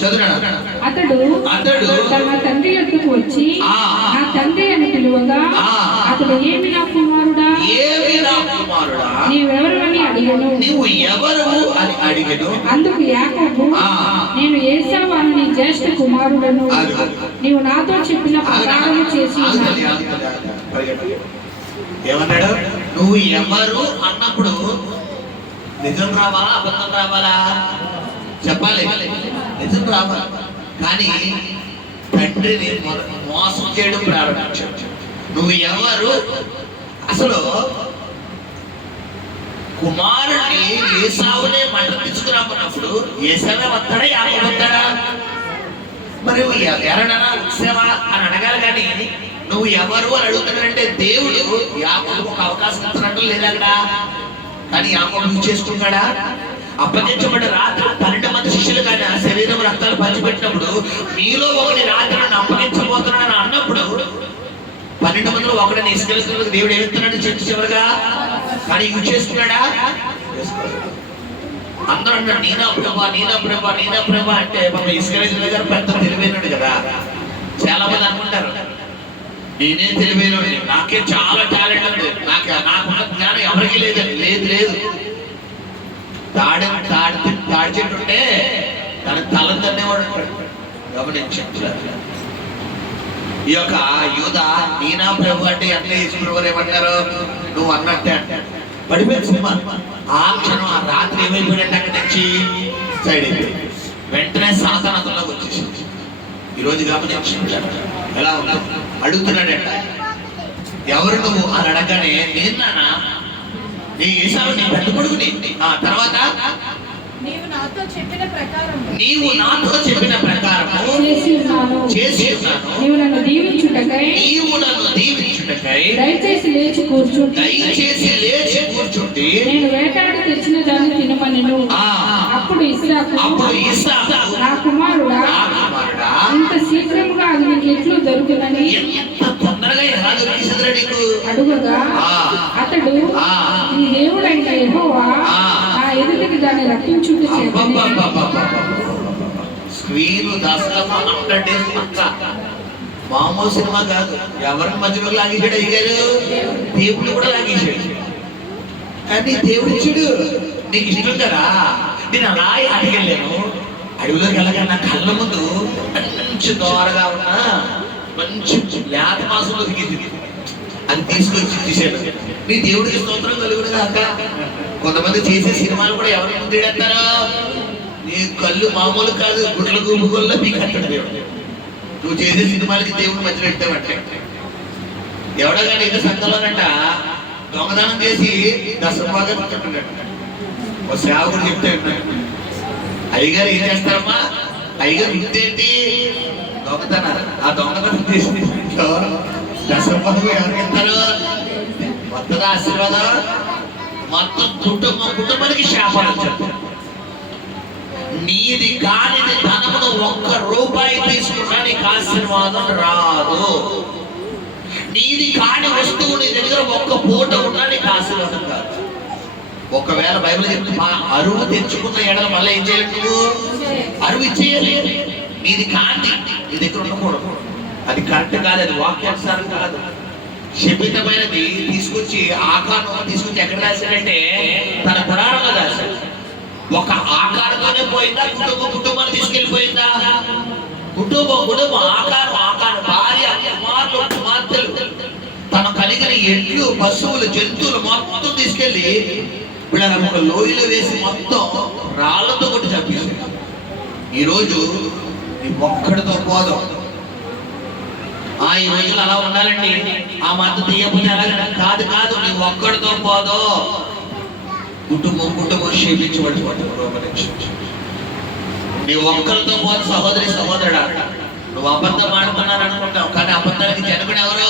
చదువుకున్నాం. అతడు తన తండ్రి యొద్దకు వచ్చి నా తండ్రి అని పిలువగా అతడు ఏమి నా కుమారుడా నీవెవరని అడిగాను. అందుకు యాకోబు నేను ఏశావు అని నీ జ్యేష్ఠ కుమారుడను, నీవు నాతో చెప్పిన ప్రకారం చేసి. ఏమన్నాడు? నువ్వు ఎవరు అన్నప్పుడు నిజం రావాలా అబద్ధం రావాలా? చెప్పాలి, నిజం రావాలి. కానీ తండ్రిని మోసం చేయడం ప్రారంభించాడు. నువ్వు ఎవరు? అసలు కుమారుడిని ఏసావునే మంట తీసుకురామన్నప్పుడు ఏసావే వస్తాడా యాకోబు వస్తాడా? మరి ఎవరన్నా వచ్చావా అని అడగాలి. కానీ నువ్వు ఎవరు అని అడుగుతున్నాడంటే దేవుడు యాకోబుకు ఒక అవకాశం ఇస్తున్నట్టు లేదా అక్కడ? కానీ యాకోబు చేసుకున్నాడా? అప్పగించబడ్డ రాత్రి 12 మంది శిష్యులు కానీ ఆ శరీరం రక్తాలు పంచిపెట్టినప్పుడు మీలో ఒకటి రాత్రి నన్ను అప్పగించబోతున్నాడని అన్నప్పుడు 12 మందిలో ఒకటిని ఇసుకెళ్తున్నది దేవుడు ఏమిస్తున్నాడు చర్చ చివరిగా. కానీ యూజ్ చేసుకున్నాడా? అందరూ అన్నాడు నీనా ప్రభా నీనా ప్రభా నీనా ప్రభా అంటే పాప ఇసుకెళ్ళిన దగ్గర పెద్ద తెలివైనడు కదా. చాలా మంది అనుకుంటారు నేనే తెలివైనడు, నాకే చాలా టాలెంట్ ఉంది, నాకున్న జ్ఞానం ఎవరికి లేదండి. లేదు, తాడి చెట్టు ఉంటే దాని తల తన్నేవాడు గమనించారు. ఈ యొక్క యూదా నీనా ప్రభు అంటే ఎంత ఈశ్వరు ఏమంటారు? నువ్వు అన్నట్టే అంటాడు. పడిపోయింది సినిమా. ఆ క్షణం ఆ రాత్రి ఏమైపోయాడంటే అక్కడి నుంచి సైడ్ అయిపోయింది. వెంటనే సాతానంలోకి వచ్చేసింది. ఈరోజు గమనించారు ఎలా ఉన్నావు అడుగుతున్నాడంట. ఎవరు నువ్వు అని అడగగానే నేను నానా నీ ఏసావు నీ పెద్ద కొడుకుని. ఆ తర్వాత నీవు నాతో చెప్పిన ప్రకారము చేసి ఉన్నాను. నీవు నన్ను దీవించుటకై దయచేసి లేచి కూర్చుంటే నేను వేటాడి తెచ్చిన దాన్ని తినమనెను. అప్పుడు ఇస్సాకు నా కుమారుడా అంత శీఘ్రముగా అది నీకు ఎట్లు దొరుకునని అడుగగా అతడు నీ దేవుడైన యెహోవా నా ఎదుటికి దాన్ని రక్షించుట చేతనే. మామూలు సినిమా కాదు. ఎవరిని మధ్యలో లాగేసాడు అయ్యారు? దేవుడు కూడా లాగేసాడు. కానీ దేవుడు ఇచ్చాడు. నీకు ఇష్టం కదా. నేను అలా అడిగలేను. అడవిలోకి వెళ్ళగా నా కళ్ళ ముందు మంచి దోరగా ఉన్న మంచి లేత మాసంలో దిగేది. అది తీసుకొచ్చి తీసాడు. నీ దేవుడికి స్తోత్రం కలుగును కాక. కొంతమంది చేసే సినిమాలు కూడా ఎవరి ముందు ఎడతారో నీ కళ్ళు మామూలు కాదు, గుడ్ల గుబుగొల్ల మీకు అంటాడు దేవుడు. నువ్వు చేసే సినిమాలకి దేవుడు మధ్యలో పెట్టావంటే ఎవడో కానీ ఇక సంఘంలోనంట దొంగతనం చేసి దశభాగా చెప్తున్నాడు. ఒక సేవకుడు చెప్తే అయ్యగారు ఏం చేస్తారమ్మా? అయ్యగారు ఇంతేంటి దొంగతనం. ఆ దొంగతనం చేసి దశభాగం ఎవరికి ఇస్తారు? మొత్తం ఆశీర్వాదం మొత్తం కుటుంబానికి శాపాలు చెప్తారు. నీది కానిది ధనమును 1 రూపాయి తీసుకున్నా నీకు ఆశీర్వాదం రాదు. నీది కాని వస్తువు నీ దగ్గర 1 పూట ఉన్నా నీకు ఆశీర్వాదం కాదు. ఒకవేళ బైబిల్ చెప్తే అరువు తెచ్చుకున్న ఎడల మళ్ళీ ఏం చేయాలి? నువ్వు అరువు ఇచ్చేయాలి. నీది కాంతి నీ దగ్గర ఉండకూడదు. అది కరెక్ట్ కాదు, అది వాక్యానుసారం కాదు. శపితమైనది తీసుకొచ్చి ఆకారం తీసుకొచ్చి ఎక్కడ రాశాడంటే తన పురాణంలో రాశాడు. ఒక ఆకారంతోనే పోయిందా? కుటుంబాన్ని తీసుకెళ్ళిపోయిందా? కుటుంబం ఆకారం భార్య కుమారులు కుమార్తెలు తను కలిగిన ఎడ్లు పశువులు జంతువులు మొత్తం తీసుకెళ్లి వీళ్ళని ఒక లోయలో వేసి మొత్తం రాళ్లతో కొట్టి చంపేశాడు. ఈరోజు నీ ఒక్కడితో పోదాం. ఈ రోజులు అలా ఉండాలండి. ఆ మత తీయకపోతే అలాగే కాదు. నీ ఒక్కడితో పోదో కుటుంబం క్షేమించబడి నీ ఒక్కరితో పోదు. సహోదరుడా నువ్వు అబద్ధం ఆడుతున్నాను అనుకుంటావు, కానీ అబద్ధానికి జనకుడు ఎవరు?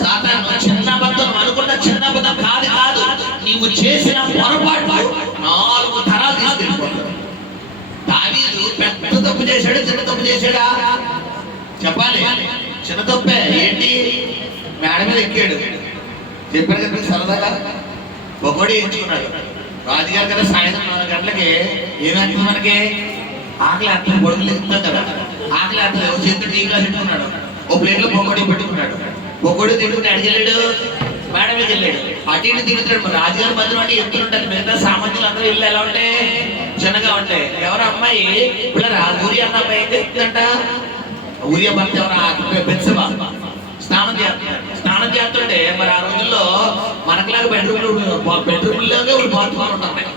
సాతాను. చిన్న అబద్ధం అనుకున్న చిన్న అబద్ధం కాదు. నీవు చేసిన పొరపాటు 4 తరాలు తీసుకెళ్ళిపోతావు. దావీదు పెద్ద తప్పు చేశాడు, చిన్న తప్పు చేశాడా? చెప్పాలి. చిన్న తప్పే. ఏంటి? మేడ మీద ఎక్కాడు. చెప్పారు కదా సరదాగా ఒకటి ఎంచుకున్నాడు. రాజుగారు కదా సాయంత్రం 4 గంటలకి ఏమేస్తుంది మనకి? ఆకలి అట్లా గొడుగులు ఇస్తాం కదా, ఆకలి అట్లా చేతులు టీ గ్లాస్ పెట్టుకున్నాడు, ఓ ప్లేట్లో పొగడి పెట్టుకున్నాడు, పొగడి తింటుంటే అడిగెళ్ళాడు, మేడ మీద వెళ్ళాడు, అటు ఇటు తిరుగుతాడు. మరి రాజుగారి మధ్యలో అంటే ఎత్తులు ఉంటారు, మిగతా సామాన్యులు అందరూ ఇల్లు ఎలా ఉంటాయి, చిన్నగా ఉంటాయి. ఎవరు అమ్మాయి పిల్లరా ఊరి అన్న అమ్మాయి ఏం చేస్తుందంట, ఊరి భర్త ఎవరు బెత్సెబా స్నానం చేస్తుంటే, మరి ఆ రోజుల్లో మనకులాగా బెడ్రూమ్లాగా ఒక బాత్రూమ్ ఉంటాయి,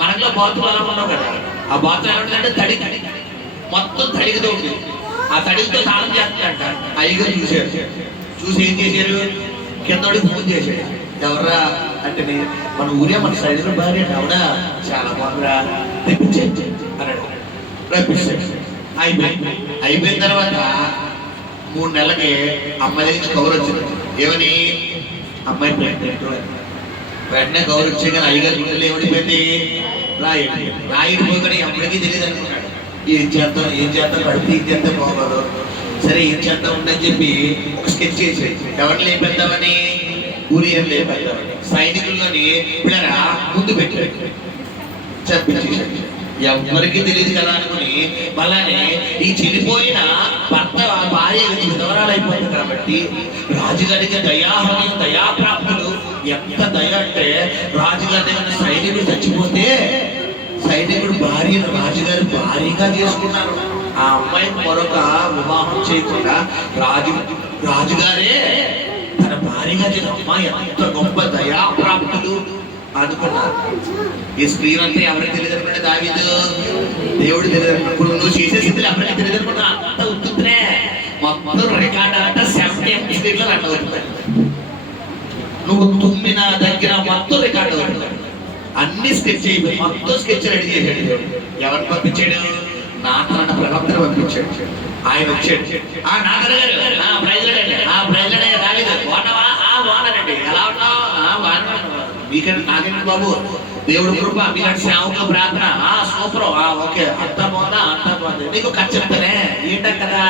మనకులో బాత్రూమ్ అలా ఉన్నావు కదా. ఆ బాత్రూమ్ ఎలా ఉంటుందంటే తడి మొత్తం తడిగితో ఉంది. ఆ తడిగితో స్నానం చేస్తుందంట. అయ్యగారు చూశారు, చూసి ఏం చేశారు, కిందోడికి ఫోన్ చేశాడు, ఎవరా అంటే మన ఊరే మన సైజు భార్య ఆవిడా చాలా బాగుందిరా తెప్పించే అన్నాడు. రప్పించాడు. అయిపోయిన తర్వాత 3 నెలలకి అమ్మాయి నుంచి కవర్ వచ్చింది. ఏమని, అమ్మాయి ప్రెగ్నెంట్. వెంటనే కవర్ వచ్చే కానీ అయ్యగారు గుండెలు ఏమడిపోయింది, రాయిడిపోయి ఎప్పటికీ తెలియదు అనుకున్నాడు. ఏం చేద్దాం కడిపి ఏం చేద్దాం బాగోదు, సరే ఏం చేద్దాం ఉండని చెప్పి ఒక స్కెచ్ చేసేది. ఎవరిని లేపేద్దామని, ఊరి లేపేద్దామని సైనికుల్లోని పిల్లరా ముందు పెట్టాడు, చంపించేసాడు. ఎవరికి తెలియదు కదా అనుకుని అలానే ఈ చనిపోయిన భర్త భార్య విధవరాలు అయిపోయింది కాబట్టి రాజుగారికి దయాహృదయం దయాప్రాప్తులు. ఎంత దయ అంటే రాజుగారి దగ్గర సైనికుడు చచ్చిపోతే సైనికుడు భార్యను రాజుగారి భార్యగా చేసుకున్నారు. ఆ అమ్మాయికి మరొక వివాహం చేయకుండా రాజుగారే తన భార్యగా చేసిన అమ్మాయి ఎంత గొప్ప దయాప్రాప్తులు అనుకున్నారు. ఈ స్క్రీన్ అంటే ఎవరికి తెలియదు అనుకుంటే దావీదు దేవుడు తెలియదు అనుకున్నాడు. నువ్వు చేసే స్థితిలో ఎవరికి తెలియదు అనుకున్నా, అంత ఉత్తునే మొత్తం రికార్డ్ అంతా 70 MP లో రన్ అవుతుంది. నువ్వు తుమ్మిన దగ్గర మొత్తం రికార్డ్ అవుతుంది. అన్ని స్కెచ్ అయిపోయి మొత్తం స్కెచ్ రెడీ చేశాడు దేవుడు. ఎవరిని పంపించాడు, నాన్న ప్రవక్తను పంపించాడు. ఆయన వచ్చాడు, ఆ నాన్నగారు ప్రైజ్లాడే దావీదు బాగున్నావా, బాగున్నానండి, ఎలా ఉన్నావు, మీకంటే నాకేంటి బాబు, దేవుడు కృప, మీకంటే సేవకుల ప్రార్థన, సూపర్, ఓకే, అంతా బాగుంది. నీకు కథ చెప్తానే ఏంట కదా.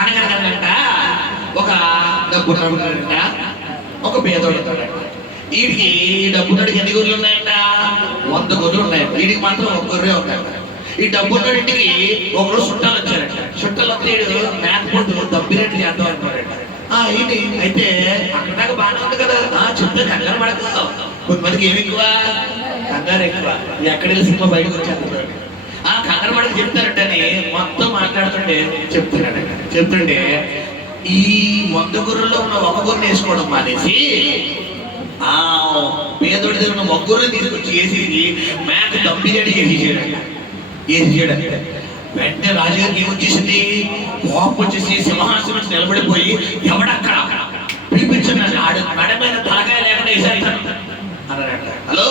అనగనగనంట ఒక డబ్బున్నాడంట, ఒక పేదోడు ఉంటాడంట. వీడికి డబ్బున్నడికి ఎన్ని గొర్రెలు ఉన్నాయంట, 100 గొర్రెలు ఉన్నాయంట. వీడికి మాత్రం 1 గొర్రె ఉన్నాయంట. ఈ డబ్బున్నడింటికి ఒకరోజు చుట్టాలు వచ్చారంట. చుట్టాలు వస్తే మేకపోతు దబ్బినట్టు చేద్దాం అనుకున్నాడంట. ఏంటి అయితే అక్కడ దాకా బాగానే ఉంది కదా, చెప్తే కంగారు పడకు. కొంతమందికి ఏమి ఎక్కువ, కంగారు ఎక్కువ. ఎక్కడ సినిమా బయటకు వచ్చేస్తున్నాడు, కంగారు పడకు చెప్తారంటని మొత్తం మాట్లాడుతుంటే చెప్తుంటే ఈ 100 గొర్రెల్లో ఉన్న 1 గొర్రెని వేసుకోవడం మానేసి పేదోడి దగ్గర ఉన్న 1 గొర్రెని తీసుకొచ్చి వేసేసి మేక దబ్బినట్టు వేసేసాడంటే వెంటనే రాజుగారికి ఏమొచ్చేసింది, కోపం వచ్చేసి సింహాసనం నిలబడిపోయి ఎవడక్కడ పిలిపించండి, ఆడు మెడమైన తలకాయ లేకుండా వేసేస్తాను అన్నాడంట. హలో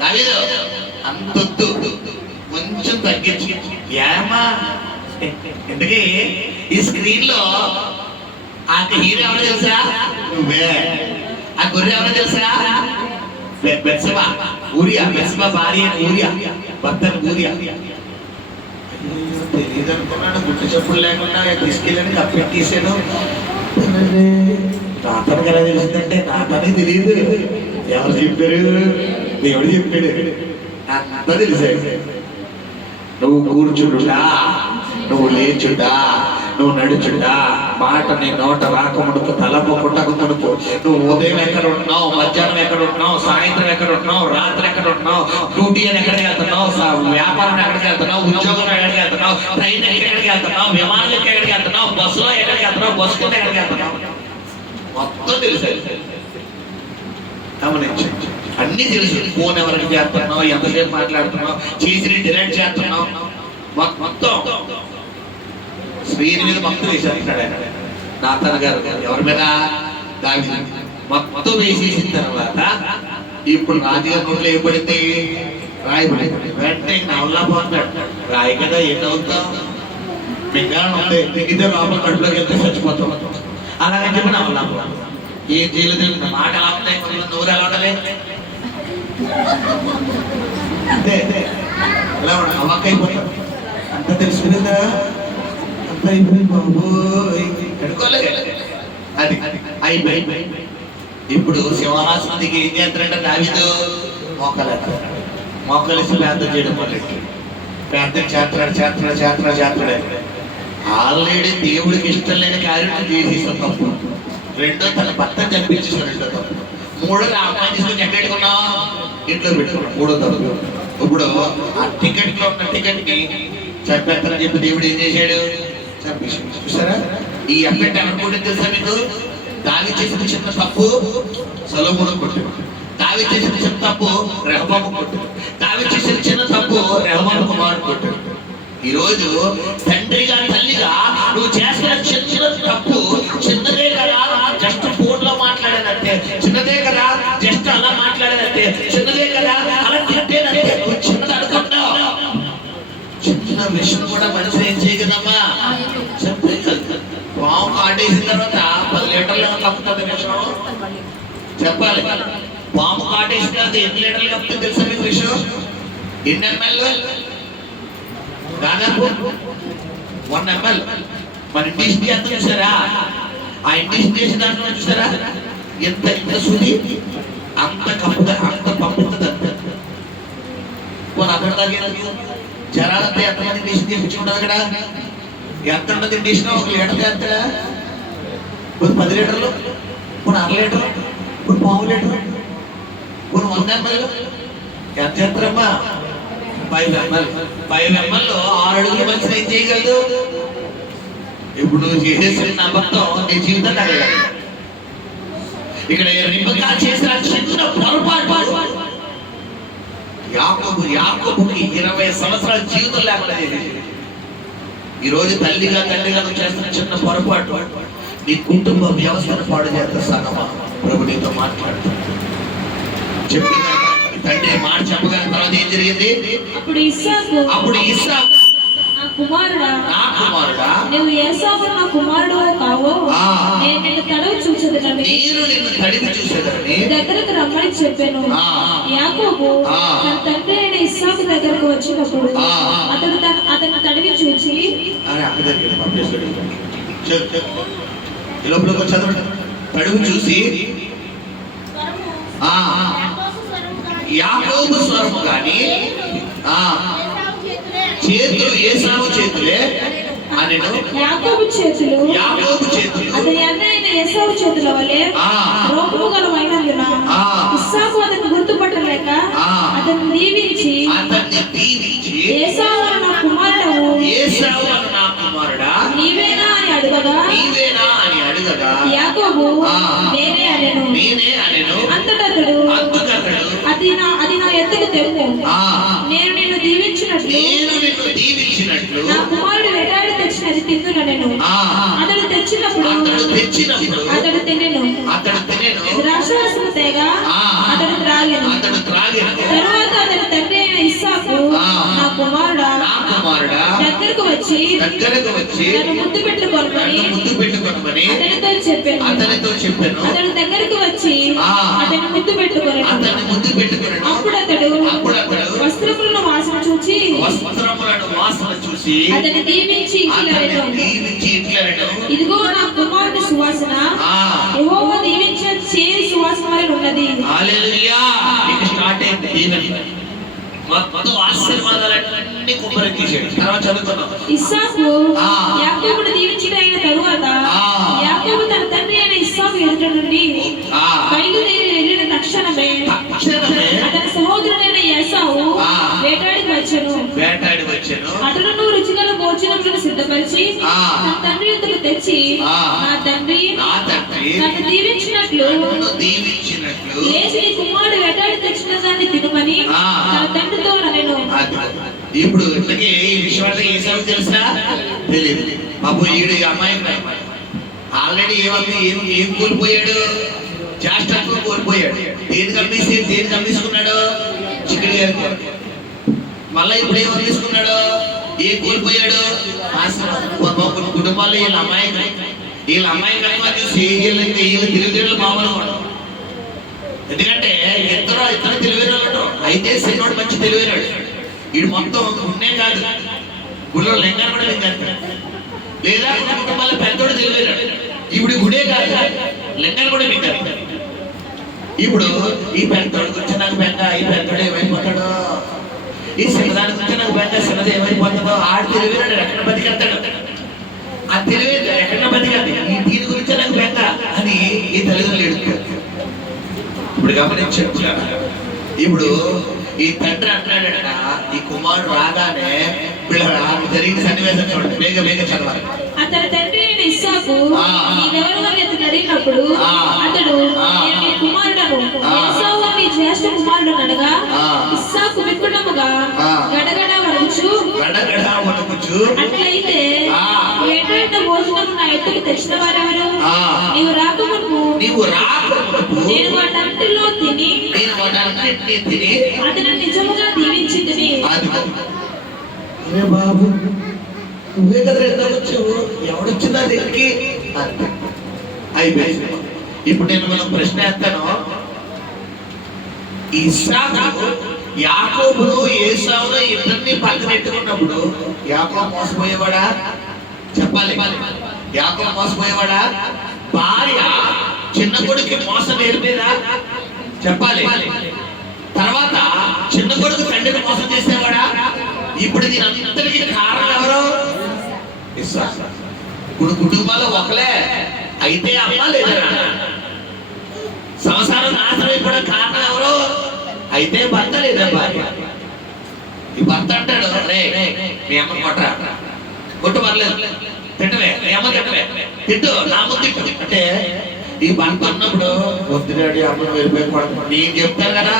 దావీదు, అంతొద్దు, కొంచెం తగ్గించి. ఏమా ఎందుకే ఈ స్క్రీన్ లో ఆ హీరో ఎవరో తెలుసా, నువ్వే. ఆ గొర్రె ఎవరో తెలుసా, బెత్సెబా, ఊరియా, బెత్సెబా భార్య ఊరియా, భర్తను ఊరియా. తెలియదు అనుకున్నాను, గుట్టు చెప్పులు లేకుండా తీసుకెళ్ళని కప్పెట్టేసాను. నాతనికి ఎలా తెలిసిందంటే నాతనే తెలియదు, ఎవరు చెప్పారు, దేవుడు చెప్పాడు, అంతా తెలిసాడు. నువ్వు కూర్చుంటా, నువ్వు లేచుంటా, నువ్వు నడుచుంటా, మాట నీ నోట రాకముడుకు తలపు పుట్టకు ముడుపు. నువ్వు ఉదయం ఎక్కడ ఉంటున్నావు, మధ్యాహ్నం ఎక్కడ ఉంటున్నావు, సాయంత్రం ఎక్కడ ఉంటున్నావు, రాత్రి ఎక్కడ ఉంటున్నావు, డ్యూటీ అని ఎక్కడికి వెళ్తున్నావు, వ్యాపారం ఎక్కడికి వెళ్తున్నావు, ఉద్యోగం ఎక్కడికి వెళ్తున్నావు, ట్రైన్ ఎక్కడికి వెళ్తున్నావు, విమానం ఎక్కడికి వెళ్తున్నావు, బస్సులో ఎక్కడికి వెళ్తున్నావు, బస్సు కింద ఎక్కడికి వెళ్తున్నావు, మొత్తం తెలుసు. గమనించు, అన్ని తెలుసు. ఫోన్ ఎవరికి చేస్తున్నావు, ఎంతసేపు మాట్లాడుతున్నావు, చేసి డిలీట్ చేస్తున్నావు, మొత్తం స్క్రీన్ మీద మొత్తం వేసేస్తాడు ఆయన. నాతన్ గారు ఎవరి మీద, దావీదు మొత్తం వేసేసిన తర్వాత ఇప్పుడు రాజుగారి నోట్లో ఏర్పడింది, రాయబడింది. వెంటనే నవల్లా పోతాడు, రాయి కదా ఏంటవుతాం, మింగానం ఉంది, మిగితే లోపల కడుపులోకి వెళ్తే చచ్చిపోతాం. అలాగని చెప్పి నవల్లా పో ఏం చేయలేదు. మాట ఎలా ఉంటాయి, నోరు ఎలా ఉండాలి, అంతే ఎలా ఉండాలి, అమ్మకైపోతాం. అంత తెలిసిపోయిందా, అంత అయిపోయింది బాబోయ్, కడుకోలేదు అది అయిపోయి. ఇప్పుడు సింహాసనం దిగి ఏం చేస్తారంటే దావీదు మోకాలేసి ప్రార్థన చేయడం మొదలెట్టి ప్రార్థన చేస్తాడే. ఆల్రెడీ దేవుడికి ఇష్టం లేని కార్యం చేసేసాం తప్పు. రెండో తన భర్త చంపించేసాడు, రెండో తప్పు. మూడో ఆ అమ్మాయి తీసుకొని ఎక్కడ పెట్టుకున్నావు? ఇంట్లో పెట్టుకున్నాడు, మూడో తప్పు. ఇప్పుడు ఆ టికెట్ లో ఉన్న టికెట్ కి చంపేస్తారని చెప్పి దేవుడు ఏం చేశాడు? చంపేశాడు. చూసారా? ఈ ఎఫెక్ట్ అనుకోండి. తెలుసా మీకు? దావీదు చేసిన చిన్న తప్పు సొలొమోను కొట్టాడు. దావీదు చేసిన చిన్న తప్పు రెహబాము కొట్టాడు. దావీదు చేసిన చిన్న తప్పు రెహబాము కుమారుడు కొట్టాడు. ఈ రోజు తండ్రిగా తల్లిగా నువ్వు చేసిన చిన్న తప్పు చిన్నదే కదా, జస్ట్ ఫోన్ లో మాట్లాడానంటే చిన్నదే కదా, జస్ట్ అలా మాట్లాడానంటే చిన్నదే కదా, అలా తిట్టేనంటే నువ్వు చిన్నది అనుకుంటావు. చిన్న విషయం కూడా మనిషిని ఏం చేయగలమ్మా? చెప్పగలదు. పాము కాటేసిన తర్వాత 10 లీటర్లు కప్పుతుంది విషయం చెప్పాలి. పాము కాటేసిన తర్వాత ఎన్ని లీటర్లు కప్పుతుంది తెలుసా మీకు విషయం? ఎన్ని ఎంఎల్? దాదాపు 1 ml. మన ఇండిషన్ ఎంత చూసారా? ఆ ఇండిషన్ చేసిన దాంట్లో చూసారా ఎంత సుది, అంత కప్పుతుంది, అంత పంపుతుంది. అంత అక్కడ దాకా జనాలంతా ఎంతమంది ఇండిషన్ చేసి ఉండదు అక్కడ? ఎంత ఉన్నది ఇండిషన్? 1 లీటర్ చేస్తాడా? 10 లీటర్లు, 1/2 లీటర్, 1/4 లీటర్, 100 ml ఎంత చేస్తారమ్మా? 5 ml. 5 ml లో 6 అడుగులు మనిషిని ఏం చేయగలదు? ఇప్పుడు నువ్వు చేసిన అబద్ధం నీ జీవితం తగ్గదు. ఇక్కడ రిబకా చేసిన చిన్న పొరపాటు యాకోబుకి 20 సంవత్సరాల జీవితం లేకుండా చేసింది. ఈ రోజు తల్లిగా తండ్రిగా నువ్వు చేస్తున్న చిన్న పొరపాటు నీ కుటుంబ వ్యవస్థను పాడు చేస్తా. సగమా ప్రభు నీతో మాట్లాడుతాడు. చెప్పిన తండ్రి మాట చెప్పగలిగిన తర్వాత ఏం జరిగింది? అప్పుడు ఇస్సాకు నా కుమారుడా నువ్వు ఏసావు నా కుమారుడు కావు, నేను నిన్ను తడివి చూసేదని దగ్గరకు రమ్మని చెప్పాను. యాకోబు తన తండ్రి అయిన ఇస్సాకు దగ్గరకు వచ్చినప్పుడు అతను తడివి చూచి తడువు చూసి యాకోబు స్వరము గాని చేతులు ఏసావు చేతులే అనెను. యాకోబు చేతులు అతని అన్నయ్య ఏసావు చేతుల వలె రూపము గలమైనందున ఇస్సాకు అతన్ని గుర్తుపట్టలేక అతన్ని దీవించి ఏసావు నా కుమారుడవు, నీవేనా అని అడగగా యాకోబు నేనే అనెను. అంతటతడు అది నా ఎత్తుకు తెమ్ము, నేను నిన్ను దీవించినట్లు నా కుమారుడు వేటాడి తెచ్చినది తిందునెను. అతడు తెచ్చినప్పుడు అతడు తినెను, ద్రాక్షరసము తేగ అతడు త్రాగెను. తరువాత అతని తండ్రి అయిన ఇస్సాకు నా కుమారుడా దగ్గరకు వచ్చి నన్ను ముద్దు పెట్టుకోమని అతనితో చెప్పాను. అతడు దగ్గరకు వచ్చి అతన్ని ముద్దు పెట్టుకోను. అప్పుడు అతడు వస్త్రములను వాసన చూసి అతన్ని దీవించి ఇదిగో నా కుమారుని సువాసన యెహోవా దీవించిన చేయి సువాసన వలె ఉన్నది. హల్లెలూయా. ఇక స్టార్ట్ అయింది దీవెన. మొత్తం ఆశీర్వాదాలన్నీ కుమ్మరించేశాడు. తర్వాత చదువుకున్నాం. ఇస్సాకు యాకోబును దీవించిన అయిన తరువాత యాకోబు తన తండ్రి అయిన ఇస్సాకు ఎదుట నుండి బయలుదేరి వెళ్ళిన తక్షణమే అతని సహోదరుడైన ఏసావు వేటాడికి వచ్చెను. అతడును రుచిగల భోజనములను సిద్ధపరిచి తన తండ్రి ఎదుటకు తెచ్చి నా తండ్రి నన్ను దీవించినట్లు లేచి నీ కుమారుడు వేటాడి తెచ్చిన దాన్ని తినమని తన తండ్రితో అనెను. ఇప్పుడు ఇంతకీ ఈ విషయం ఏసావు తెలుసా? తెలియదు. బాబు ఈడు అమ్మాయి ఆల్రెడీ ఏం కోల్పోయాడు? చేష్టత్వం కోల్పోయాడు. దేని కమ్మేసుకున్నాడు? చిక్కుడు గారు. మళ్ళా ఇప్పుడు ఏం తీసుకున్నాడు? ఏం కోల్పోయాడు? కుటుంబాల్లో వీళ్ళ అమ్మాయి కనుక చూసి వీళ్ళు తెలివితేళ్ళు మామూలు. ఎందుకంటే ఇద్దరు తెలివైనడు. అయితే సినిమాడు మంచి తెలివైనడు. వీడు మొత్తం ఉండే కాదు, గుళ్ళో లెంగా కూడా లింగాడు. లేదా కుటుంబాల్లో పెద్దోడు తెలివైనడు. ఇప్పుడు గుడే కాదు, లెంగాలు కూడా లింగాడు. ఇప్పుడు ఈ పెద్దోడు గురించి నాకు బెంగ, ఈ పెద్దోడు ఏమైపోతాడు? ఈ సిన్నదాని గురించి నాకు బెంగ, సిన్నది ఏమైపోతాడు? ఆడి తెలివినాడు ఎక్కడ బతికెళ్తాడు, ఆ తెలివి ఎక్కడ బతికాలి, ఈ దీని గురించి నాకు బెంగ అని ఈ తల్లిదండ్రులు ఎడుతారు. ఇప్పుడు గమనించాడు, ఇప్పుడు ఈ తండ్రి అంటాడట, ఈ కుమారుడు రాగానే వీళ్ళ జరిగిన సన్నివేశం చూడండి, వేగ వేగ చదవాలి. అతని తండ్రి అయిన ఇస్సాకు నీవెవరు అని అతను అడిగినప్పుడు అతడు నేను నీ కుమారుడను ఏశావు నీ జ్యేష్ఠ కుమారుడు అనగా ఇస్సాకు విక్కుణముగా గడగడ వణుకుచు అట్లయితే ఎటువంటి భోజనం నా ఎత్తుకు తెచ్చిన వారెవరు? నీవు రాకముందు నేను వాటంటిలో తిని అతను నిజముగా దీవించింది. బాబు నువ్వే కదా ఎంత వచ్చావు, ఎవడొచ్చిందా దగ్గరికి అయిపోయింది. ఇప్పుడు నేను మనం ప్రశ్న వేస్తాను, ఇస్సాకు యాకోబును ఏశావును ఇద్దరిని పక్కనెట్టుకున్నప్పుడు యాకోబు మోసపోయేవాడా? చెప్పాలి, యాకోబు మోసపోయేవాడా? భార్య చిన్న కొడుకు మోసం నేర్పేదా? చెప్పాలి. తర్వాత చిన్న కొడుకు తండ్రిని మోసం చేసేవాడా? ఇప్పుడు దీని అందరికీ కారణం ఎవరు? ఇస్సాకు. ఇప్పుడు కుటుంబాలు ఒకలే అయితే అమ్మ లేదా సంసారం నాశనం అయిపోవడం కారణం ఎవరు? అయితే భర్త లేదా భార్య. ఈ భర్త అంటాడు, రే మీ అమ్మ కొట్టు పర్లేదు, తిట్టవే మీ అమ్మ తిట్టవే, తిట్టు నా ముందు తిట్టు అంటే ఈ భర్త ఉన్నప్పుడు వద్దుడాడి అమ్మను వెళ్ళిపోయి నేను చెప్తాను కదా,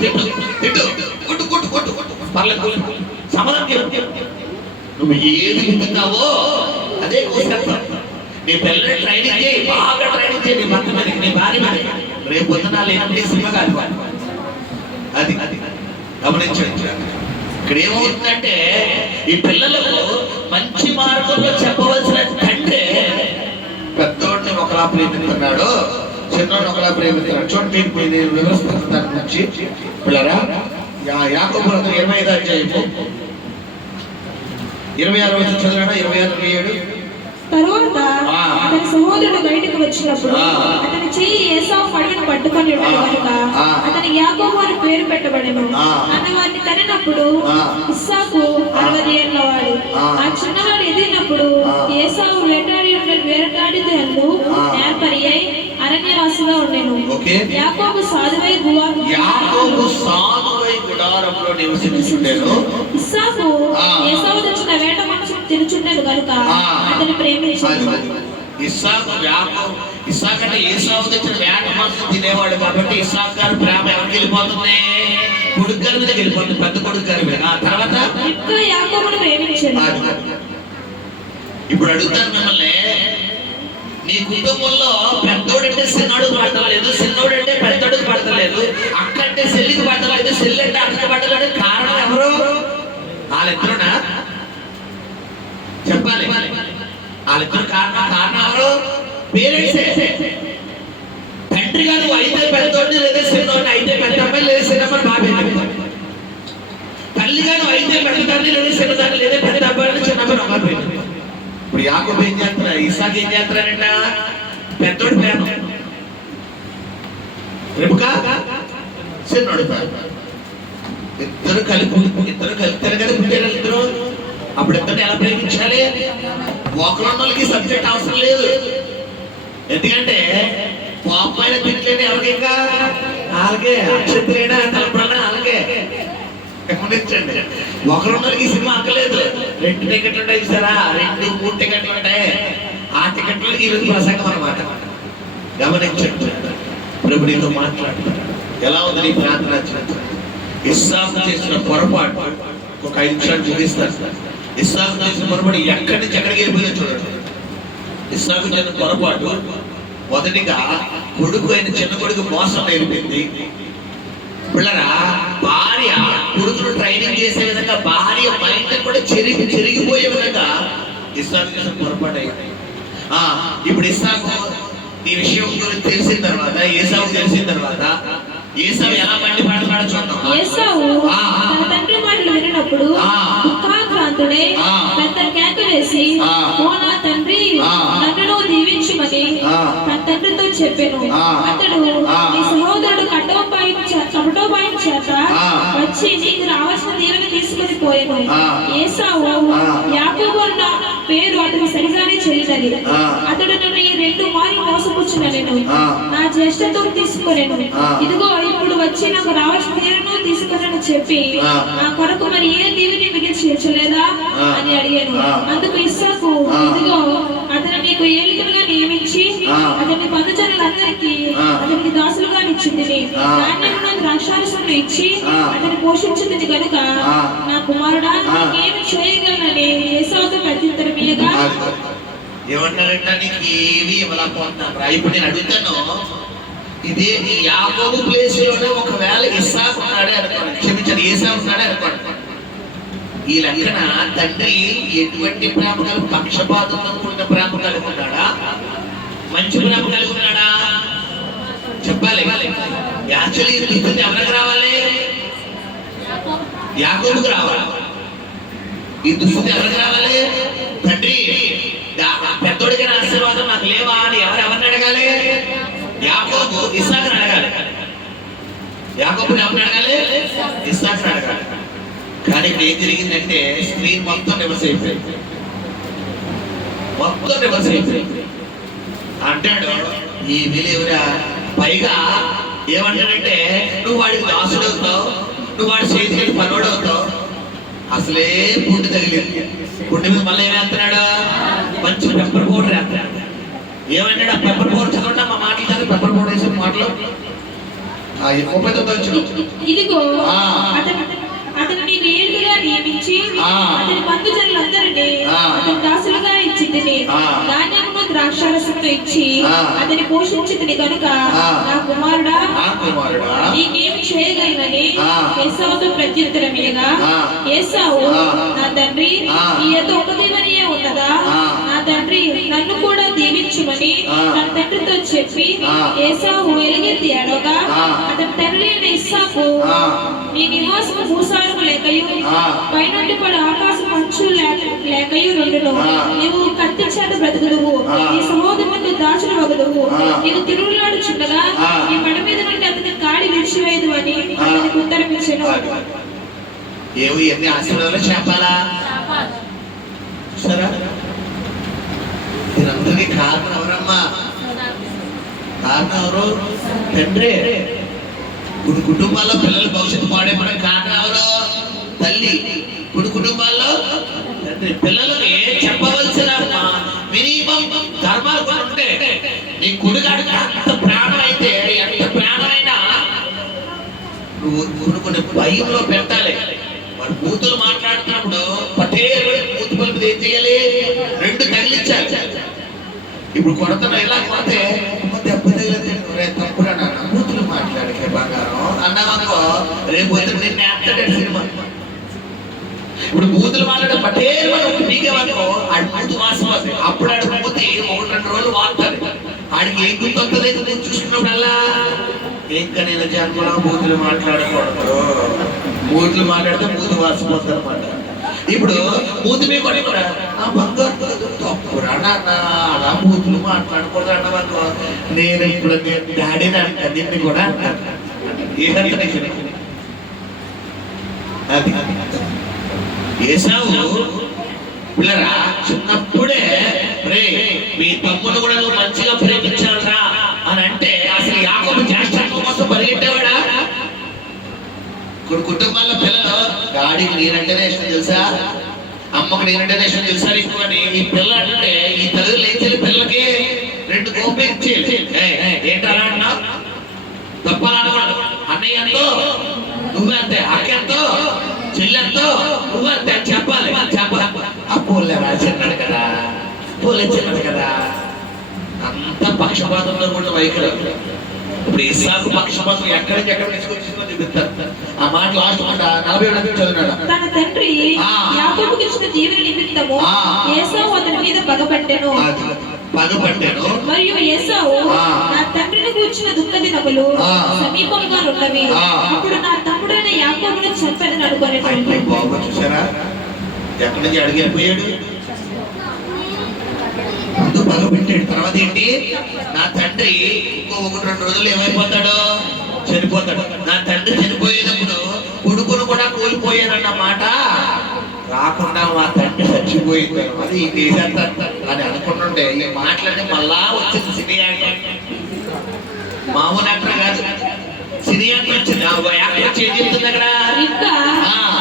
తిట్టు తిట్టు కొట్టు కొట్టు కొట్టు కొట్టు పర్లేదు, సమాధానం చెప్పు. నువ్వు ఏది వింటున్నావో అదే కోసేస్తావు. నీ పిల్లల్ని ట్రైనింగ్ చేయి, బాగా ట్రైనింగ్ చేయి నీ భర్త మీద, నీ భార్య మీద. రేపు పొద్దున లేనప్పుడు సినిమా కాదు అది గమనించండి. ఇక్కడ ఏమవుతుందంటే ఈ పిల్లలకు మంచి మార్గంలో చెప్పవలసిన తండ్రి పెద్దోడిని ఒకలా ప్రేమిస్తున్నాడు, చిన్నోడిని ఒకలా ప్రేమిస్తున్నాడు. చూడండి మీరు వివరిస్తున్న దాని నుంచి పిల్లరా, యాకోబు 25వ అధ్యాయము 26వ వచనం చదవనా? 26, 27. తరువాత అతని సహోదరుడు బయటకు వచ్చినప్పుడు అతని చెయ్యి ఏశావు పడవను పట్టుకొని ఉన్నాడు కనుక అతని యాకోబు అని పేరు పెట్టబడెను. అన్న వారిని తరినప్పుడు ఇస్సాకు 60 ఏళ్ల వాడు. ఆ చిన్నవాడు ఎదిగినప్పుడు ఏశావు వేటాడితో ఏర్పరి అయి అరణ్యవాసిగా ఉండెను. యాకోబు సాధువై గుడారంలో నివసించుండెను. ఇస్సాకు ఏశావు తెచ్చిన వేట మాంసం తినుచుండెను కనుక అతని ప్రేమించాడు. ఇస్సాకు అంటే ఏశావు తెచ్చిన వేట మాంసం తినేవాడు కాబట్టి ఇస్సాకు గారి ప్రేమ ఎవరికి వెళ్ళిపోతుంది? కొడుకు గారి మీద వెళ్ళిపోతుంది, పెద్ద కొడుకు గారి మీద. ఆ తర్వాత యాకోబును ప్రేమించాడు. ఇప్పుడు అడుగుతాను మిమ్మల్ని, నీ కుటుంబంలో పెద్దోడంటే చిన్నోడుకు పడతలేదు, చిన్నోడంటే పెద్దోడుకు పడతలేదు, అక్క అంటే చెల్లికి పడతలేదు, చెల్లి అంటే అక్కకి పడతలేదు. కారణం ఎవరు? వాళ్ళిద్దరునా? చెప్పాలి, వాళ్ళిద్దరు కారణం ఎవరు? పేరెంట్సే. తండ్రి గారు అయితే పెద్దోడిని లేదా చిన్నోడిని, అయితే పెద్ద అమ్మాయి లేదా చిన్నమ్మని బాబే. తల్లి గారు అయితే పెద్ద తల్లి లేదా చిన్నదాన్ని లేదా పెద్ద అబ్బాయిని చిన్నమ్మని అమ్మాయి. ఇప్పుడు యాకోబు ఏం చేస్తున్నారు, ఇస్సాకు ఏం చేస్తున్నారంట? పెద్దోడు ప్రేమ, రెబెకా చిన్నోడు ప్రేమ. ఇద్దరు కలిపితేనే కదా పుట్టారు ఇద్దరు. అప్పుడు ఇద్దరు ఎలా ప్రేమించాలి? ఒకళ్ళకి సబ్జెక్ట్ అవసరం లేదు, ఎందుకంటే పాపమైన తిట్లేని ఎవరికి ఇంకా అలాగే అక్షత్రేనా తలపడనా అలాగే. గమనించండి, ఒకళ్ళకి సినిమా అక్కలేదు, 2 టికెట్లు ఉంటాయి సారా, 2, 3 టికెట్లు ఉంటాయి. ఆ టికెట్లకి ఈరోజు ప్రసంగం అన్నమాట. గమనించండి, ప్రభు నీతో మాట్లాడతాడు. ఎలా ఉంది నీ ప్రార్థన? ఇస్సాకు చేసిన పొరపాటు ఒక 5 నిమిషాలు చూపిస్తాను. ఇస్సాకు చేసిన పొరపాటు ఎక్కడి నుంచి ఎక్కడికి వెళ్ళిపోయిందో చూడండి. ఇస్సాకు చేసిన పొరపాటు మొదటిగా కొడుకు అయిన చిన్న కొడుకు మోసం నేర్పింది. పిల్లరా, భార్య కొడుకును ట్రైనింగ్ చేసే విధంగా భార్య మైండ్ కూడా చెరిగిపోయే విధంగా ఇస్సాకు చేసిన పొరపాటు అయింది. ఇప్పుడు ఇస్సాకు ఈ విషయం గురించి తెలిసిన తర్వాత, ఏశావు తెలిసిన తర్వాత ఏశావు ఎలా మండిపడతాడో చూద్దాం. ఏశావు తన తండ్రి మాటలు విన్నప్పుడు దుఃఖాక్రాంతుడై పెద్ద కేక వేసి, ఓ నా తండ్రి, నన్ను దీవించుమని తన తండ్రితో చెప్పెను. అతడు నీ సహోదరుడు కట్టోపాయం చేత వచ్చి నీకు రావాల్సిన దీవెన తీసుకుని పోయాను. ఏశావు కుమారుడు పేరు అతని సరిగానే చెల్లినది. అతడు నన్ను ఈ 2 మార్లు మోసపుచ్చునెను. నా జ్యేష్ఠత్వం తీసుకొనెను. ఇదిగో ఇప్పుడు వచ్చి నాకు రావాల్సిన తీరును తీసుకొనని చెప్పి నా కొరకు మరి ఏ దీవిని మిగిల్చి ఉంచలేదా అని అడిగాను. అందుకు ఇస్సాకు, ఇదిగో అతను నీకు ఏలికలుగా నియమించి అతని బంధుజనులందరికీ అతనికి దాసులుగా ఇచ్చింది. ధాన్యమును ద్రాక్షారసమును ఇచ్చి అతని పోషించింది కనుక నా కుమారుడా ఏమి చేయగలనని ఏసావుతో ప్రత్యుత్తరమియ్యగా, ఏమంటారంట, నీకు ఏమి ఇవ్వలేకపోతున్నా. ఇప్పుడు నేను అడుగుతాను, ఇదే యాకోబు ప్లేస్ లోనే ఒకవేళ ఇస్సాకు ఉన్నాడే అనుకోండి, క్షమించండి ఏసావు ఉన్నాడే అనుకోండి, ఈ లెక్కన తండ్రి ఎటువంటి ప్రేమ కలిగి, పక్షపాతంతో కూడిన ప్రేమ కలిగి ఉన్నాడా, మంచి ప్రేమ కలిగి ఉన్నాడా చెప్పాలి. యాక్చువల్లీ ఈ దుస్థితి ఎవరికి రావాలి? యాకోబుకు రావాలి. ఈ దుస్థితి ఎవరికి రావాలి? తండ్రి పెద్దోడికి ఆశీర్వాదం నాకు లేవా అని ఎవరిని అడగాలి? యాకోబు ఇస్సాకుని అడగాలి. యాకోబుని ఎవరిని అడగాలి? ఇస్సాకుని అడగాలి. కానీ ఇప్పుడు ఏం జరిగిందంటే స్క్రీన్ మొత్తం రివర్స్ అయిపోయింది. మొత్తం రివర్స్ అయిపోయింది. అంటాడు ఈ విలువరా, పైగా ఏమంటాడంటే నువ్వు వాడికి దాసుడు అవుతావు, నువ్వు వాడి చేతికి పనోడు అవుతావు. అసలే పుండు తగిలింది. పుండు మీద మళ్ళీ ఏమేస్తున్నాడు? మంచి పెప్పర్ పౌడర్ వేస్తున్నాడు. ఏమన్నాడు? ఆ పెప్పర్ పౌడర్ చదవండి, మా మాటలు చదివి పెప్పర్ పౌడర్ వేసిన మాటలు 39 ఇదిగో అతను నీకు ఏలుగా నియమించి అతని బంధుజనులందరినీ అతని దాసులుగా ఇచ్చింది. ధాన్యమును ద్రాక్షారసమును ఇచ్చి అతని పోషించింది కనుక నా కుమారుడా నీకేమి చేయగలనని ఏసావుతో ప్రత్యుత్తరమియ్యగా, ఏసావు, నా తండ్రి ఈ యొక్క ఒక దీవెనయే ఉన్నదా? నా తండ్రి నన్ను కూడా దీవించుమని తన తండ్రితో చెప్పి ఏసావు ఎలుగెత్తి ఏడవగా, అతని తండ్రి అయిన ఇస్సాకు, నీ నివాసము భూసారము లేకయు పైనుండి పడు ఆకాశం మంచు లేకయు రెండును. నీవు కత్తి చేత బ్రతుకుదువు, నీ సహోదరులకు దాచుడు వగదువు. నీవు తిరుగులాడుచుండగా నీ మెడ మీద నుండి అతని కాడి విడిచివేయదు అని అతనికి ఉత్తరమిచ్చెను. ఏవి ఎన్ని ఆశీర్వాదాలు చెప్పాలా? సరే, దీనందరికీ కారణం ఎవరమ్మా? కారణం ఎవరు? తండ్రి. కొన్ని కుటుంబాల్లో పిల్లల భవిష్యత్తు పాడైపోవడం కారణం ఎవరు? తల్లి. కొన్ని కుటుంబాల్లో తండ్రి. పిల్లలకి చెప్పవలసిన మినిమం ధర్మాలు కూడా ఉంటే, నీ కుడిగాడికి అంత ప్రాణం అయితే, ఎంత ప్రాణమైనా నువ్వు కొన్ని భయంలో పెట్టాలి. వాడు బూతులు మాట్లాడుతున్నప్పుడు పటేలు బూతు పలుపు ఏం చేయాలి? 2 తగిలించాలి. ఇప్పుడు కొడతాను, ఎలా కొడితే దెబ్బ తగిలితే తప్పురా నాన్న, బూతులు మాట్లాడికే బంగారం అన్నామనుకో, రేపు వద్దు నిన్ను ఎత్తడాడు సినిమా. ఇప్పుడు బూతులు మాట్లాడే పటేలు పీకేవనుకో, ఆడి బూతు వాసన వస్తుంది. అప్పుడు ఆడి బూతి 1-2 రోజులు వాడుతుంది. ఆడికి ఏం గుర్తొస్తుంది? నేను చూసుకున్నప్పుడల్లా ఇంకా నేను జన్మలో బూతులు మాట్లాడకూడదు. బూతులు మాట్లాడితే బూతు వాసిపోతుంది అనమాట. ఇప్పుడు బూతు మీ కొన్ని కూడా నా బంగారు తప్పురా నాన్న, అలా బూతులు మాట్లాడకూడదు అన్నవాళ్ళు. నేను ఇప్పుడు డాడీని అంట, నిన్ను కూడా అంటాను. ఏదంటే అది ఏసావు పిల్లరా చిన్నప్పుడే రే మీ తమ్ముడు కూడా నువ్వు మంచిగా ప్రేమించావురా అని అంటే అసలు యాకోబు జ్యేష్ఠత్వం కోసం పరిగెట్టేవాడా? కొన్ని కుటుంబాల్లో పిల్లలు డాడీకి నేనంటేనే ఇష్టం తెలుసా, అమ్మకు నేనంటేనే ఇష్టం తెలుసా నీకు అని ఈ పిల్ల అంటే ఈ తల్లిదండ్రులు ఏం చేయాలి? పిల్లలకి 2 కోపం ఇచ్చేయాలి. ఏంటలా అన్నా తప్పాలన్నమాట. అన్నయ్య ఎంతో నువ్వెంతే, అక్క ఎంతో, చెల్లెంతో నువ్వెంతే చెప్పాలి. చెప్పాలి. ఆ పోలేరా చిన్నది కదా, పోలే చిన్నది కదా, అంత పక్షపాతంలో కూడా వైఖరి. ఇప్పుడు ఇస్సాకు పక్షపాతం ఎక్కడి నుంచి ఎక్కడ తీసుకొచ్చిందో చూపిస్తారు. ఆ మాట లాస్ట్ మాట 47 చదివినాడు. తన తండ్రి యాకోబుకు ఇచ్చిన దీవెన నిమిత్తము ఏసావు అతని మీద పగపట్టెను. మరియు ఏసావు, నా తండ్రిని గూర్చిన దుఃఖ దినములు సమీపంగా ఉన్నవి, అప్పుడు నా తమ్ముడైన యాకోబును చంపెదను అనుకునేటువంటి. చూసారా ఎక్కడి నుంచి అడిగిపోయాడు? ముందు పగబెట్టాడు. తర్వాత ఏంటి? నా తండ్రి ఇంకో 1-2 రోజులు ఏమైపోతాడు? చనిపోతాడు. నా తండ్రి చనిపోయేటప్పుడు కొడుకును కూడా కోల్పోయానన్న మాట రాకుండా మా తండ్రి చచ్చిపోయిన తర్వాత ఈ దేశంతా అని అనుకుంటుంటే ఈ మాటలన్నీ మళ్ళా వచ్చింది సినీ యాక్టర్. మామూలు యాక్టర్ కాదు, సినీ యాక్టర్ వచ్చింది. ఆ యాక్టర్ వచ్చి ఏం చెప్తుంది అక్కడ? ఇంకా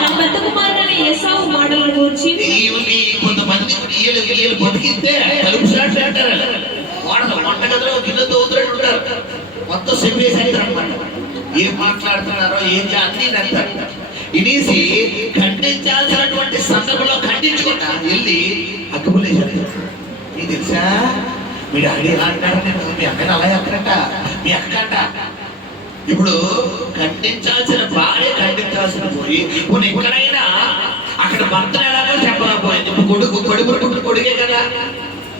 తన పెద్ద కుమారుడైన ఏసావు మాటలను గురించి కొంతమంది వీళ్ళు బతికిస్తే తలుపు స్టార్ట్ అంటారు. వంటగదిలో గిన్నె తోగుతున్నట్టు ఉంటారు, మొత్తం చెప్పేసారు అనమాట. ఏం మాట్లాడుతున్నారో ఏం అన్ని అంటారు. ఇనేసి ఖండించాల్సినటువంటి సందర్భంలో ఖండించుకుంటా వెళ్ళి అగ్గులేశారు. మీకు తెలుసా, మీ డాడీ ఎలా అంటారు, నేను మీ అక్కని అలా అంటారట, మీ అక్క అంట. ఇప్పుడు ఖండించాల్సిన భార్య ఖండించాల్సిన పోయి ఇప్పుడు ఎక్కడైనా అక్కడ భర్తను ఎలాగో చెప్పలేకపోయింది. ఇప్పుడు కొడుకే కదా,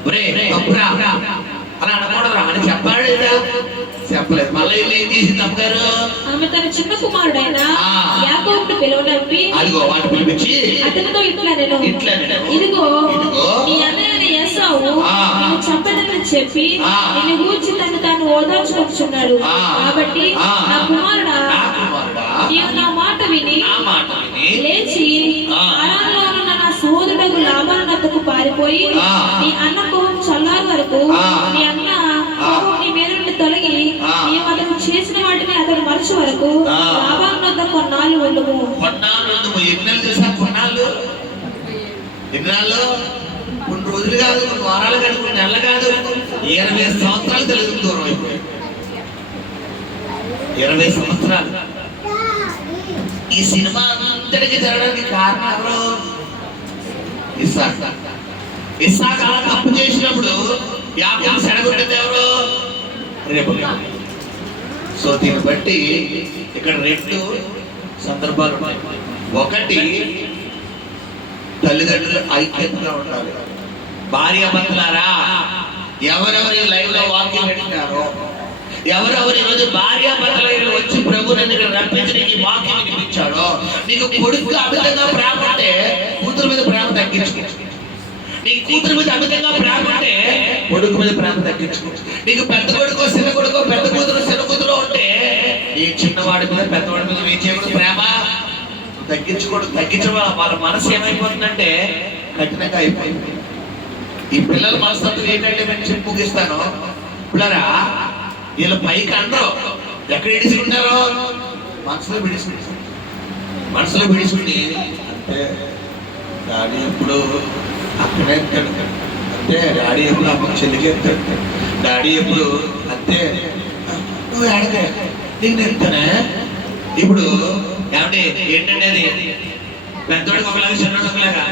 ఒరే తప్పురా అలా అనకూడదురా అని చెప్పాడు లేదా? చెప్పలేదు. మళ్ళీ ఏం చేసింది అమ్మగారు? ఆమె తన చిన్న కుమారుడైన యాకోబును పిలువనంపి అదిగో వాడిని పిలిపించి అతనితో ఇట్లా నేను ఇదిగో నీ అన్నయ్య ఏసావు నిన్ను చంపదని చెప్పి నిన్ను గూర్చి తాను ఓదార్చుకొచ్చున్నాడు. కాబట్టి నా కుమారుడా, నీవు నా మాట విని లేచి అరణ్యంలో ఉన్న నా సహోదరుడు లాబాను వద్దకు పారిపోయి నీ అన్న కోపం చల్లారు వరకు నీ అన్న కోపం నీ మీద నుండి తొలగి నీవు అతను చేసిన వాటిని అతను మరచు వరకు లాబాను వద్ద కొన్నాళ్ళు ఉండము. కొన్ని రోజులు కాదు, కొన్ని వారాలు కాదు, కొన్ని నెలలు కాదు, 20 సంవత్సరాలు తెలుగు దూరం అయిపోయి 20 సంవత్సరాలు. ఈ సినిమా అంతటికి జరగడానికి కారణం ఎవరు? ఇస్సాకు అలా తప్పు చేసినప్పుడు యాకోబు సెడగొట్టింది ఎవరు? రేపు. సో దీన్ని బట్టి ఇక్కడ 2 సందర్భాలు ఉన్నాయి. ఒకటి, తల్లిదండ్రులు ఐక్యతగా ఉండాలి. భార్యాభర్తలారా, ఎవరెవరి లైవ్ లో వాక్యం పెట్టినారో, ఎవరెవరు ఈరోజు భార్యాభర్తలు వచ్చి ప్రభుని రప్పించి నీకు వాక్యం వినిపించాడో, నీకు కొడుకు అమితంగా ప్రేమ ఉంటే కూతురు మీద ప్రేమ తగ్గించుకో. నీకు కూతురు మీద అమితంగా ప్రేమ ఉంటే కొడుకు మీద ప్రేమ తగ్గించుకో. నీకు పెద్ద కొడుకో చిన్న కొడుకో పెద్ద కూతురు చిన్న కూతురు ఉంటే నీ చిన్నవాడి మీద పెద్దవాడి మీద ఏం చేయకూడదు, ప్రేమ తగ్గించడం వాళ్ళ మనసు ఏమైపోతుందంటే కఠినంగా అయిపోయింది. ఈ పిల్లల మనస్తత్వం ఏంటంటే నేను చెప్పి ముగిస్తాను. పిల్లరా, వీళ్ళు పైకి అనరు, ఎక్కడ విడిచుకుంటారో మనసులో విడిచుకుని అంటే డాడీ ఎప్పుడు అక్కడే అంటే డాడీ ఎప్పుడు అమ్మకు చెల్లికెత్తాడు, డాడీ ఎప్పుడు అంతే నువ్వు అడగే నేను చెప్తానే. ఇప్పుడు ఏమంటే ఏంటంటే అది పెద్దోడికి ఒకలాగా చిన్నోడికి ఒకలాగా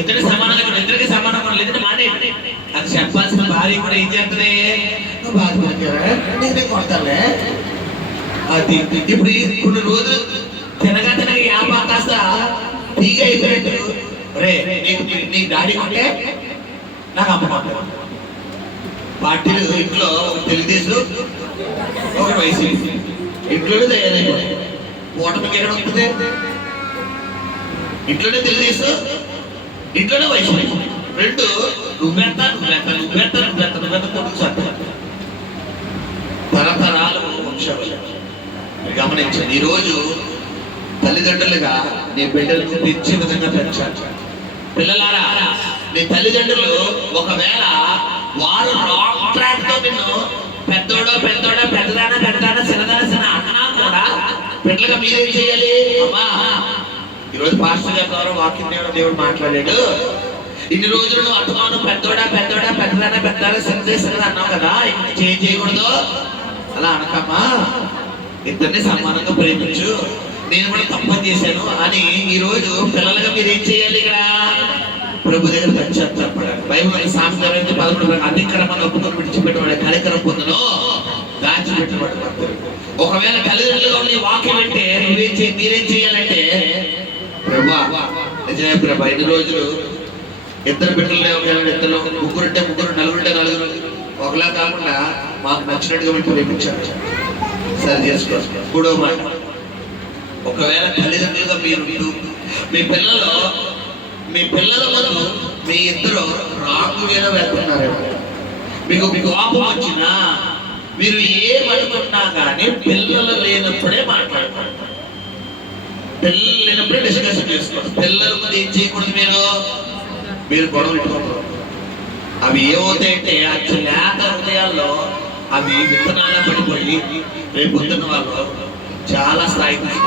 ఇద్దరికి సమానంగా ఇద్దరికి సమానంగా లేదంటే మానే అది చెప్పాల్సిన భార్య కూడా ఏం చేస్తుంది, నువ్వు బాధపడతావా నేనే కొడతాలే. అది ఇప్పుడు కొన్ని రోజులు తినగా యాపా కాస్త తీగ అయిపోయినట్టు, రే నీ డాడీ కొంటే నాకు అమ్మ కొంటారు. పార్టీలు ఇంట్లో తెలుగుదేశం ఒక వైసీపీ ఇంట్లోనే తయారైపోయి ఓటమికి ఎక్కడ ఉంటుంది? ఇంట్లోనే తెలుగుదేశం, ఇంట్లోనే వైసీపీ. 2 నువ్వెంత తరతరాలు వంశాలు గమనించండి. ఈరోజు తల్లిదండ్రులుగా నీ బిడ్డలను పెంచే విధంగా పెంచాలి. పిల్లలారా, నీ తల్లిదండ్రులు ఒకవేళ వారు రాంగ్ ట్రాక్ తో నిన్ను పెద్దోడో పెద్దదానా చిన్నదాన అన్నా కూడా బిడ్డలుగా మీరేం చేయాలి? అమ్మా, ఈరోజు పాస్టర్ గారి ద్వారా వాక్యం దేవుడు మాట్లాడాడు. ఇన్ని రోజులు నువ్వు అర్థమాను పెద్దోడా పెద్దదానా చిన్నది అన్నావు కదా, ఇక్కడ చేయకూడదు అలా అనకమ్మా, ఇద్దరిని సమానంగా ప్రేమించు, నేను కూడా తప్పు చేశాను అని ఈ రోజు పిల్లలుగా మీరు ఏం చేయాలి? ఇక్కడ ప్రభు దగ్గర పశ్చాత్తాపడాలి. బైబిల్ సామెతలు 11 అధిక్రమాన్ని ఒప్పుకొని విడిచిపెట్టేవాడు కార్యక్రమం పొందును దాచిపెట్టేవాడు. ఒకవేళ తల్లిదండ్రులుగా ఉండి వాక్యం అంటే మీరేం చేయాలంటే, ప్రభా నిజమే ప్రభా, 2 రోజులు ఇద్దరు బిడ్డలు ఇద్దరు ముగ్గురుంటే ముగ్గురు, నలుగురుంటే నలుగురు, ఒకలా కాకుండా మాకు నచ్చినట్టుగా పెట్టి ప్రేమించాడు. సరి చేసుకో. 3వ మాట, ఒకవేళ తల్లిదండ్రులుగా మీరు మీ పిల్లల ముందు మీ ఇద్దరు రాంగ్ వేలో వెళ్తున్నారు. మీకు కోపం వచ్చినా మీరు ఏమనుకున్నా కానీ పిల్లలు లేనప్పుడే మాట్లాడతారు. పిల్లలు లేనప్పుడే డిస్కషన్ చేసుకోండి. పిల్లల ముందు ఏం చేయకూడదు, మీరు గొడవలు పెట్టుకోకూడదు. అవి ఏమవుతాయంటే ఆ లేత హృదయాల్లో అవి విత్తనాల పడిపోయి రేపు పొద్దున్న వాళ్ళు చాలా స్థాయికి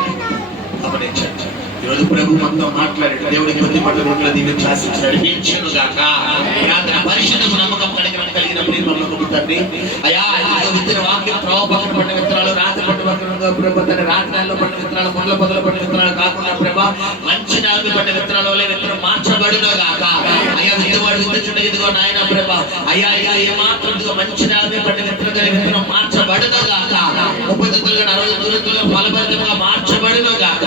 గమనించండి. ఈరోజు ప్రభు మనతో మాట్లాడాడు. దేవుడికి కొద్ది పట్ల రోడ్ల దీవించి ఆశించి నడిపించును గాక. పరిశుద్ధకు నమ్మకం కలిగిన ప్రేమకు తండ్రి అయా విత్తన వాక్యం త్రోవ పక్కన పడిన విత్తనాలు, రాత్రి పడిన రాత్రిలో పడిన విత్తనాలు, మొదల పొదలు పడిన విత్తనాలు కాకుండా ప్రభా మంచి నాలుగు పడిన విత్తనాల వల్ల విత్తనం మార్చబడును గాక. అయ్యా విత్తవాడు విత్తచుండ ఇదిగో నాయన ప్రభా అయ్యా ఏమాత్రం ఇదిగో మంచి నాలుగు పడిన విత్తనం మార్చబడును గాక. 30 తులుగా 60 తులుగా ఫలభరితంగా మార్చబడును గాక.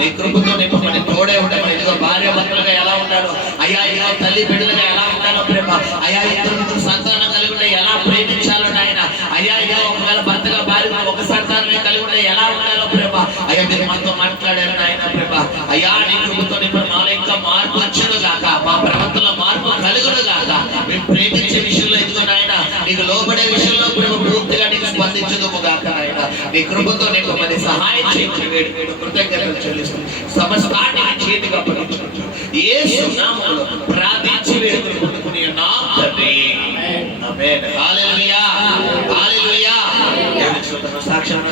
నీ కృపతో నింపమని తోడే ఉండమని. ఇదిగో భార్య భర్తలుగా ఎలా ఉండాలో అయ్యా ఇదిగో తల్లి బిడ్డలుగా ఎలా ఉండాలో ప్రేమ అయ్యా ఇద్దరు సంతానం కలిగి ఉంటే ఎలా ప్రేమించాలో నాయన అయ్యా ఇదిగో ఒకవేళ భర్తగా భార్య ఒక సంతానమే కలిగి ఉంటే ఎలా ఉండాలో ప్రేమ అయ్యా మీరు మనతో మాట్లాడారు నాయన ప్రేమ అయ్యా నీ కృపతో నింపని మాలో ఇంకా మార్పు వచ్చును గాక. మా ప్రవర్తనలో మార్పు కలుగును గాక. మేము ప్రేమించే విషయంలో ఇదిగో నాయన నీకు లోబడే విషయంలో ప్రేమ పూర్తిగా నీకు స్పందించదుము గాక. నాయన నీ కృపతో నీకు మరి సహాయం చేయించి వేడుకలు కృతజ్ఞతలు చెల్లిస్తుంది. సమస్తాన్ని చేతిగా అప్పగించవచ్చు. యేసు నామములో ప్రార్థించి వేడుకలు పొందుకుని ఉన్నాం తండ్రి. ఆమేన్. హల్లెలూయా. హల్లెలూయా. సాక్షాత్